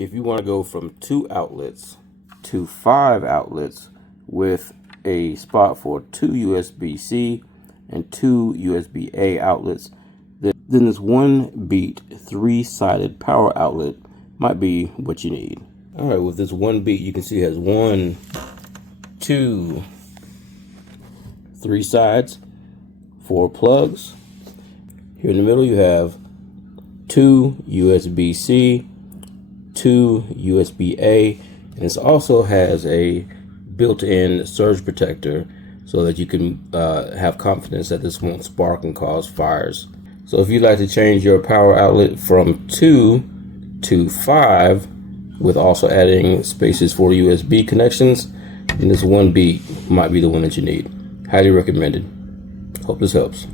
if you want to go from 2 outlets to 5 outlets with a spot for 2 USB-C and 2 USB-A outlets, then this 1-beat 3-sided power outlet might be what you need. Alright, with this 1-beat, you can see it has 1, 2, 3 sides, 4 plugs. Here in the middle you have 2 USB-C, 2 USB-A, and this also has a built-in surge protector so that you can have confidence that this won't spark and cause fires. So if you'd like to change your power outlet from 2 to 5 with also adding spaces for USB connections, then this 1-beat might be the one that you need. Highly recommended. Hope this helps.